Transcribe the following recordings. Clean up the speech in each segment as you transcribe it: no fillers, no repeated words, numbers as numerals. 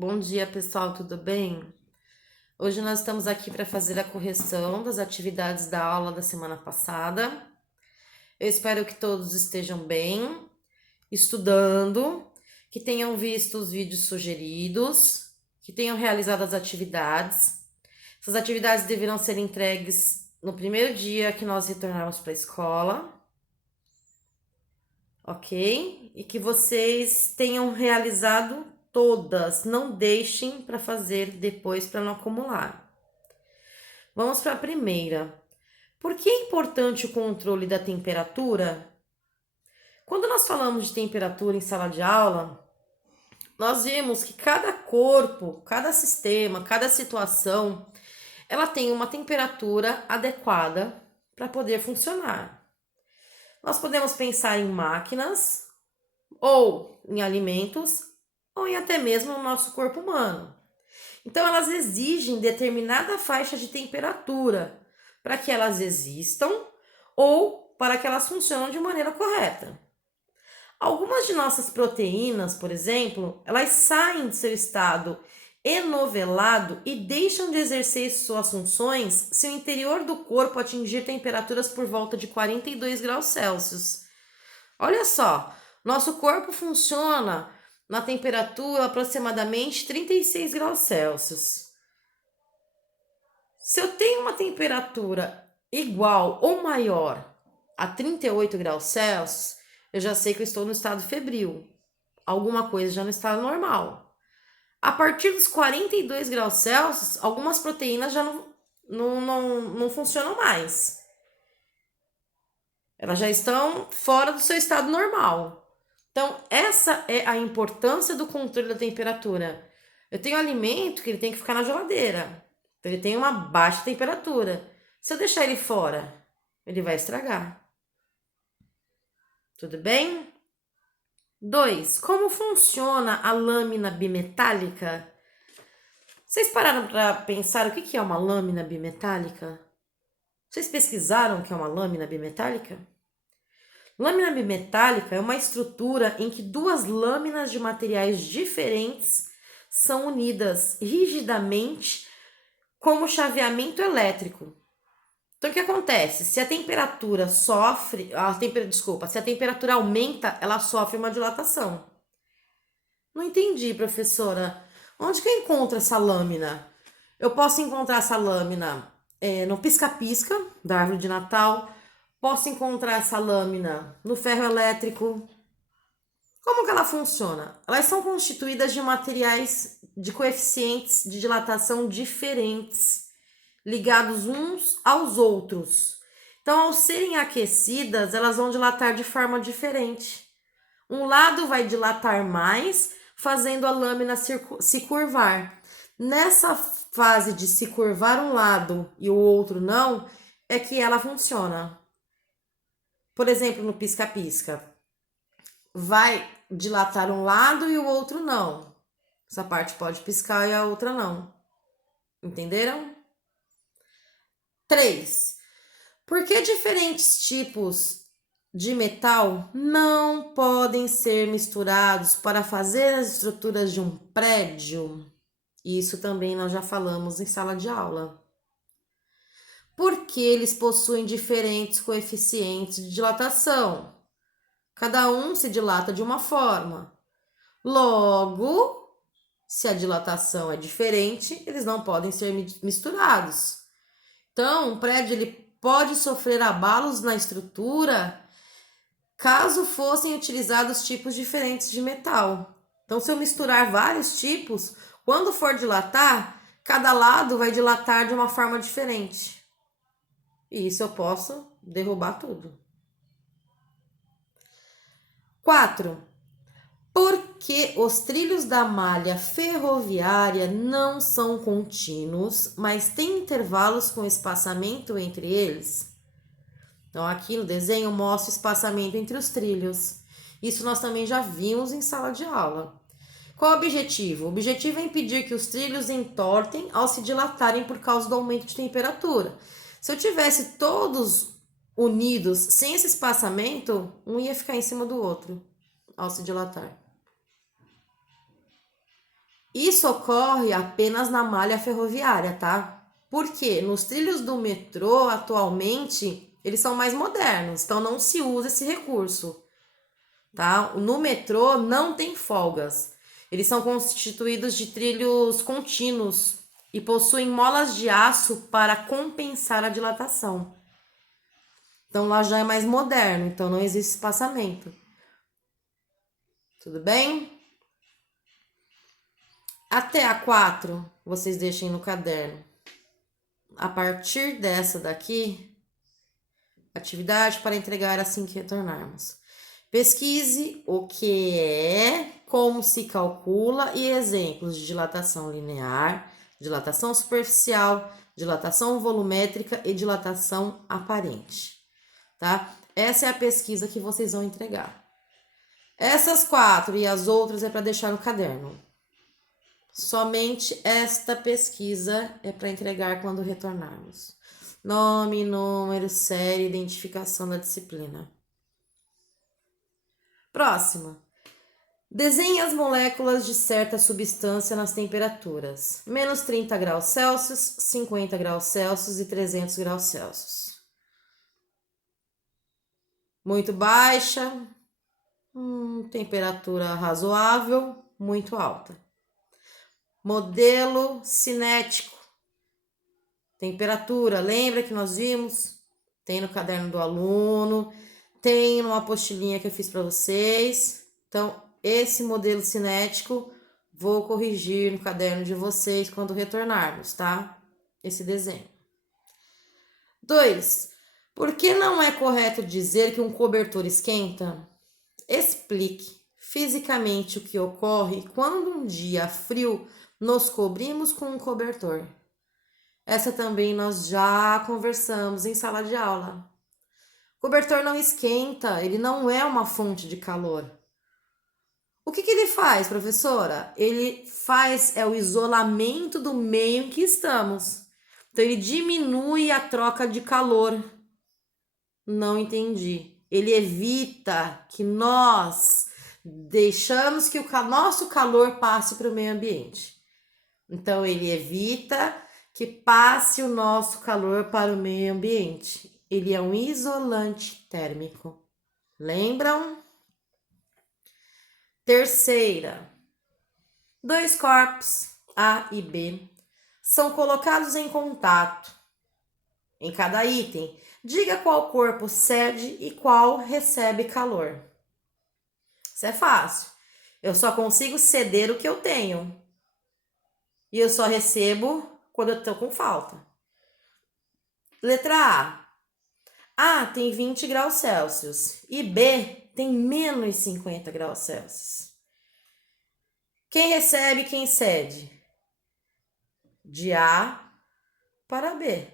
Bom dia, pessoal, tudo bem? Hoje nós estamos aqui para fazer a correção das atividades da aula da semana passada. Eu espero que todos estejam bem, estudando, que tenham visto os vídeos sugeridos, que tenham realizado as atividades. Essas atividades deverão ser entregues no primeiro dia que nós retornarmos para a escola, ok? E que vocês tenham realizado todas, não deixem para fazer depois para não acumular. Vamos para a primeira. Por que é importante o controle da temperatura? Quando nós falamos de temperatura em sala de aula, nós vemos que cada corpo, cada sistema, cada situação, ela tem uma temperatura adequada para poder funcionar. Nós podemos pensar em máquinas, ou em alimentos, ou em até mesmo no nosso corpo humano. Então, elas exigem determinada faixa de temperatura para que elas existam ou para que elas funcionem de maneira correta. Algumas de nossas proteínas, por exemplo, elas saem de seu estado enovelado e deixam de exercer suas funções se o interior do corpo atingir temperaturas por volta de 42 graus Celsius. Olha só, nosso corpo funciona na temperatura aproximadamente 36 graus Celsius. Se eu tenho uma temperatura igual ou maior a 38 graus Celsius, eu já sei que eu estou no estado febril. Alguma coisa já não está normal. A partir dos 42 graus Celsius, algumas proteínas já não funcionam mais. Elas já estão fora do seu estado normal. Então, essa é a importância do controle da temperatura. Eu tenho alimento que ele tem que ficar na geladeira. Então, ele tem uma baixa temperatura. Se eu deixar ele fora, ele vai estragar. Tudo bem? 2. Como funciona a lâmina bimetálica? Vocês pararam para pensar o que é uma lâmina bimetálica? Vocês pesquisaram o que é uma lâmina bimetálica? Lâmina bimetálica é uma estrutura em que duas lâminas de materiais diferentes são unidas rigidamente como chaveamento elétrico. Então, o que acontece? Se a temperatura se a temperatura aumenta, ela sofre uma dilatação. Não entendi, professora. Onde que eu encontro essa lâmina? Eu posso encontrar essa lâmina no pisca-pisca da árvore de Natal. Posso encontrar essa lâmina no ferro elétrico. Como que ela funciona? Elas são constituídas de materiais de coeficientes de dilatação diferentes, ligados uns aos outros. Então, ao serem aquecidas, elas vão dilatar de forma diferente. Um lado vai dilatar mais, fazendo a lâmina se curvar. Nessa fase de se curvar um lado e o outro não, é que ela funciona. Por exemplo, no pisca-pisca, vai dilatar um lado e o outro não. Essa parte pode piscar e a outra não. Entenderam? 3. Por que diferentes tipos de metal não podem ser misturados para fazer as estruturas de um prédio? Isso também nós já falamos em sala de aula. Porque eles possuem diferentes coeficientes de dilatação. Cada um se dilata de uma forma. Logo, se a dilatação é diferente, eles não podem ser misturados. Então, um prédio ele pode sofrer abalos na estrutura caso fossem utilizados tipos diferentes de metal. Então, se eu misturar vários tipos, quando for dilatar, cada lado vai dilatar de uma forma diferente. E isso eu posso derrubar tudo. 4. Por que os trilhos da malha ferroviária não são contínuos, mas têm intervalos com espaçamento entre eles? Então, aqui no desenho mostra o espaçamento entre os trilhos. Isso nós também já vimos em sala de aula. Qual é o objetivo? O objetivo é impedir que os trilhos entortem ao se dilatarem por causa do aumento de temperatura. Se eu tivesse todos unidos sem esse espaçamento, um ia ficar em cima do outro ao se dilatar. Isso ocorre apenas na malha ferroviária, tá? Porque nos trilhos do metrô, atualmente, eles são mais modernos, então não se usa esse recurso, tá? No metrô não tem folgas. Eles são constituídos de trilhos contínuos e possuem molas de aço para compensar a dilatação. Então lá já é mais moderno, então não existe espaçamento. Tudo bem? Até a 4, vocês deixem no caderno. A partir dessa daqui, atividade para entregar assim que retornarmos. Pesquise o que é, como se calcula e exemplos de dilatação linear, dilatação superficial, dilatação volumétrica e dilatação aparente, tá? Essa é a pesquisa que vocês vão entregar. Essas 4 e as outras é para deixar no caderno. Somente esta pesquisa é para entregar quando retornarmos. Nome, número, série, identificação da disciplina. Próxima. Desenhe as moléculas de certa substância nas temperaturas menos 30 graus Celsius, 50 graus Celsius e 300 graus Celsius. Muito baixa, temperatura razoável, muito alta. Modelo cinético. Temperatura, lembra que nós vimos? Tem no caderno do aluno, tem numa apostilinha que eu fiz para vocês. Então, esse modelo cinético vou corrigir no caderno de vocês quando retornarmos, tá? Esse desenho. 2. Por que não é correto dizer que um cobertor esquenta? Explique fisicamente o que ocorre quando um dia frio nos cobrimos com um cobertor. Essa também nós já conversamos em sala de aula. O cobertor não esquenta, ele não é uma fonte de calor. O que ele faz, professora? Ele faz o isolamento do meio em que estamos. Então, ele diminui a troca de calor. Não entendi. Ele evita que nós deixamos que o nosso calor passe para o meio ambiente. Então, ele evita que passe o nosso calor para o meio ambiente. Ele é um isolante térmico. Lembram? Terceira. 2 corpos, A e B, são colocados em contato. Em cada item, diga qual corpo cede e qual recebe calor. Isso é fácil. Eu só consigo ceder o que eu tenho. E eu só recebo quando eu estou com falta. Letra A. A tem 20 graus Celsius e B tem menos 50 graus Celsius. Quem recebe, quem cede? De A para B.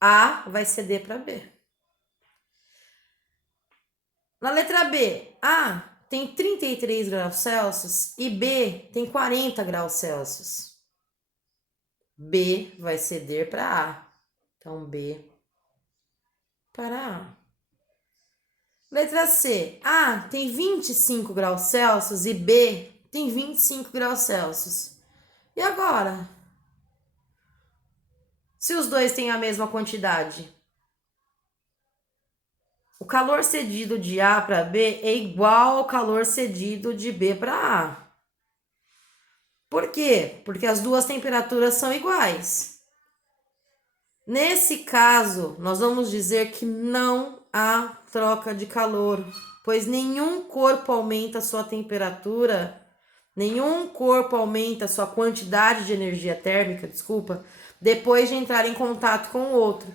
A vai ceder para B. Na letra B, A tem 33 graus Celsius e B tem 40 graus Celsius. B vai ceder para A. Então, B para A. Letra C, A tem 25 graus Celsius e B tem 25 graus Celsius. E agora? Se os dois têm a mesma quantidade? O calor cedido de A para B é igual ao calor cedido de B para A. Por quê? Porque as duas temperaturas são iguais. Nesse caso, nós vamos dizer que não há troca de calor, pois nenhum corpo aumenta sua temperatura, nenhum corpo aumenta sua quantidade de energia térmica, depois de entrar em contato com o outro.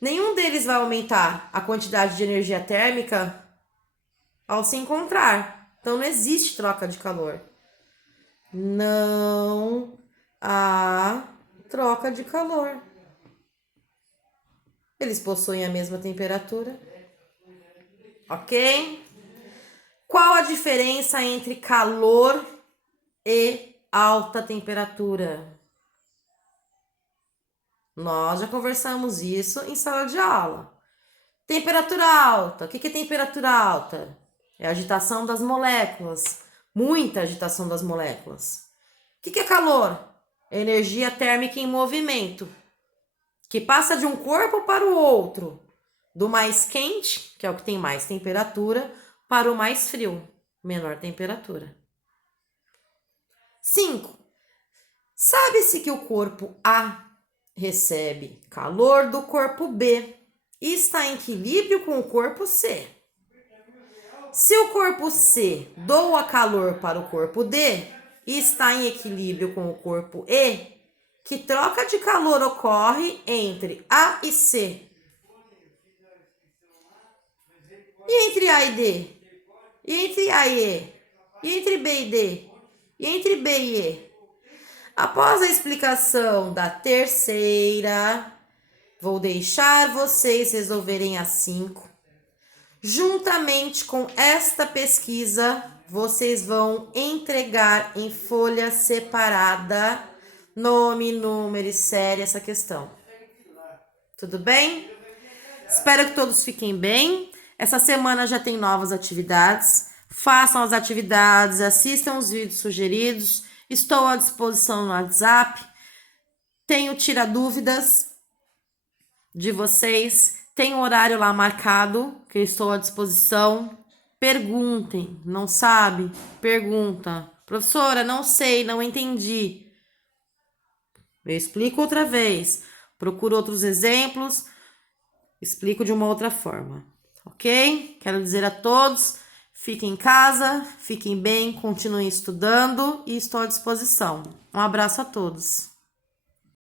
Nenhum deles vai aumentar a quantidade de energia térmica ao se encontrar. Então, não existe troca de calor. Não há troca de calor. Eles possuem a mesma temperatura. Ok? Qual a diferença entre calor e alta temperatura? Nós já conversamos isso em sala de aula. Temperatura alta. O que é temperatura alta? É a agitação das moléculas. muita agitação das moléculas. O que é calor? Energia térmica em movimento, que passa de um corpo para o outro, do mais quente, que é o que tem mais temperatura, para o mais frio, menor temperatura. 5. Sabe-se que o corpo A recebe calor do corpo B e está em equilíbrio com o corpo C. Se o corpo C doa calor para o corpo D e está em equilíbrio com o corpo E, que troca de calor ocorre entre A e C? E entre A e D? E entre A e E? E entre B e D? E entre B e E? Após a explicação da terceira, vou deixar vocês resolverem as 5. Juntamente com esta pesquisa, vocês vão entregar em folha separada nome, número e série essa questão. Tudo bem? Espero que todos fiquem bem. Essa semana já tem novas atividades. Façam as atividades, assistam os vídeos sugeridos. Estou à disposição no WhatsApp. Tenho tira dúvidas de vocês. Tem um horário lá marcado, que eu estou à disposição. Perguntem, não sabe? Pergunta. Professora, não sei, não entendi. Eu explico outra vez. Procuro outros exemplos. Explico de uma outra forma. Ok? Quero dizer a todos, fiquem em casa, fiquem bem, continuem estudando e estou à disposição. Um abraço a todos.